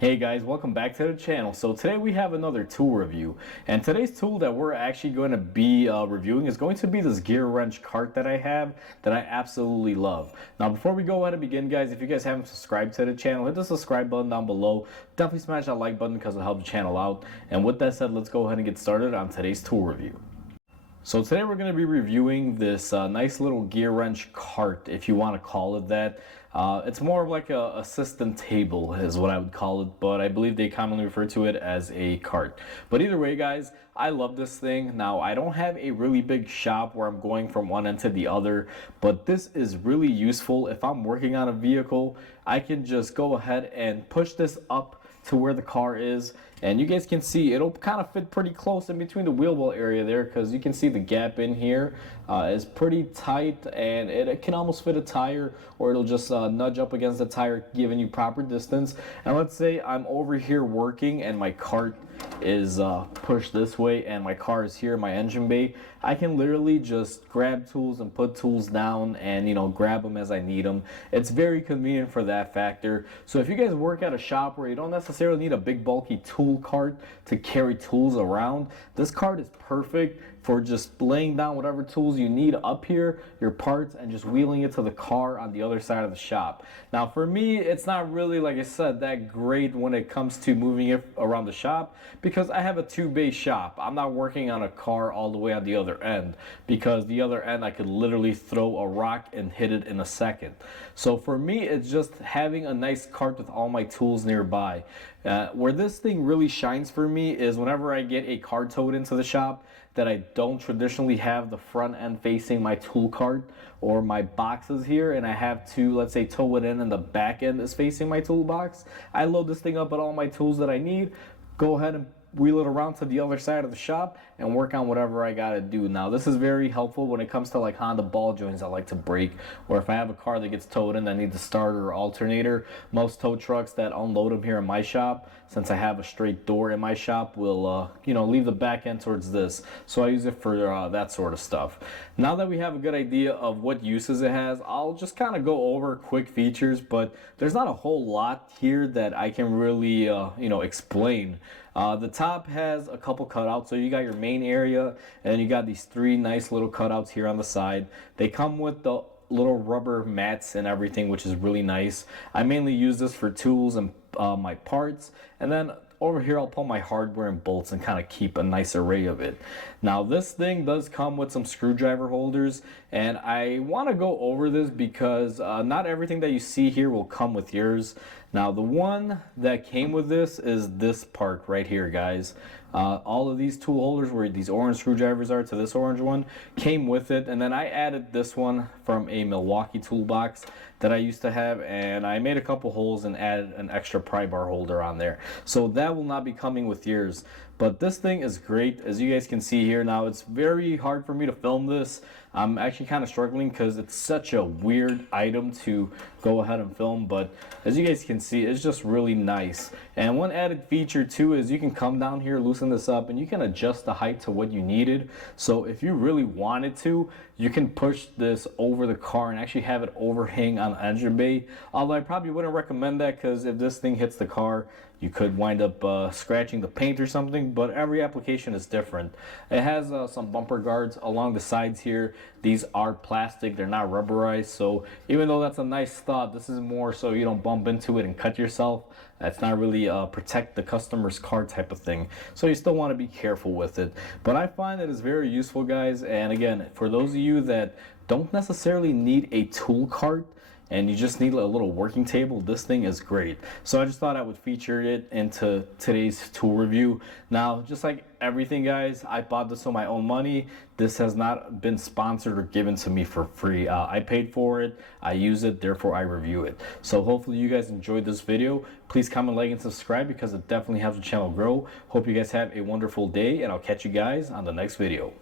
Hey guys, welcome back to the channel. So today we have another tool review, and today's tool that we're actually going to be reviewing is going to be this gear wrench cart that I have that I absolutely love. Now before we go ahead and begin, guys, if you guys haven't subscribed to the channel, hit the subscribe button down below. Definitely smash that like button because it'll help the channel out. And with that said, let's go ahead and get started on today's tool review. So today we're going to be reviewing this nice little gear wrench cart, if you want to call it that. It's more of like a assistant table is what I would call it, but I believe they commonly refer to it as a cart. But either way, guys, I love this thing. Now, I don't have a really big shop where I'm going from one end to the other, but this is really useful. If I'm working on a vehicle, I can just go ahead and push this up to where the car is, and you guys can see it'll kind of fit pretty close in between the wheel well area there, because you can see the gap in here is pretty tight, and it can almost fit a tire, or it'll just nudge up against the tire, giving you proper distance. And let's say I'm over here working and my cart is pushed this way and my car is here in my engine bay. I can literally just grab tools and put tools down and, you know, grab them as I need them. It's very convenient for that factor. So if you guys work at a shop where you don't necessarily need a big bulky tool cart to carry tools around, this cart is perfect for just laying down whatever tools you need up here, your parts, and just wheeling it to the car on the other side of the shop. Now for me, it's not really, like I said, that great when it comes to moving it around the shop, because I have a 2-bay shop. I'm not working on a car all the way on the other end, because the other end I could literally throw a rock and hit it in a second. So for me, it's just having a nice cart with all my tools nearby. Where this thing really shines for me is whenever I get a car towed into the shop that I don't traditionally have the front end facing my tool cart or my boxes here, and I have to, let's say, tow it in and the back end is facing my toolbox. I load this thing up with all my tools that I need, go ahead and wheel it around to the other side of the shop and work on whatever I gotta do. Now this is very helpful when it comes to like Honda ball joints I like to break, or if I have a car that gets towed in that needs a starter or alternator. Most tow trucks that unload them here in my shop, since I have a straight door in my shop, will you know, leave the back end towards this, so I use it for that sort of stuff. Now that we have a good idea of what uses it has, I'll just kind of go over quick features, but there's not a whole lot here that I can really you know, explain. The top has a couple cutouts, so you got your main area and you got these 3 nice little cutouts here on the side. They come with the little rubber mats and everything, which is really nice. I mainly use this for tools and my parts, and then over here I'll pull my hardware and bolts and kind of keep a nice array of it. Now this thing does come with some screwdriver holders, and I want to go over this because not everything that you see here will come with yours. Now the one that came with this is this part right here, guys. All of these tool holders where these orange screwdrivers are to this orange one came with it, and then I added this one from a Milwaukee toolbox that I used to have, and I made a couple holes and added an extra pry bar holder on there. So that will not be coming with yours. But this thing is great, as you guys can see here. Now it's very hard for me to film this. I'm actually kind of struggling because it's such a weird item to go ahead and film, but as you guys can see, it's just really nice. And one added feature too is you can come down here, loosen this up, and you can adjust the height to what you needed. So if you really wanted to, you can push this over the car and actually have it overhang on the engine bay. Although I probably wouldn't recommend that, because if this thing hits the car, you could wind up scratching the paint or something, but every application is different. It has some bumper guards along the sides here. These are plastic, they're not rubberized, so even though that's a nice thought, this is more so you don't bump into it and cut yourself. That's not really protect the customer's car type of thing, so you still want to be careful with it. But I find that it's very useful, guys, and again, for those of you that don't necessarily need a tool cart and you just need a little working table, this thing is great. So I just thought I would feature it into today's tool review. Now, just like everything, guys, I bought this with my own money. This has not been sponsored or given to me for free. I paid for it, I use it, therefore I review it. So hopefully you guys enjoyed this video. Please comment, like, and subscribe, because it definitely helps the channel grow. Hope you guys have a wonderful day, and I'll catch you guys on the next video.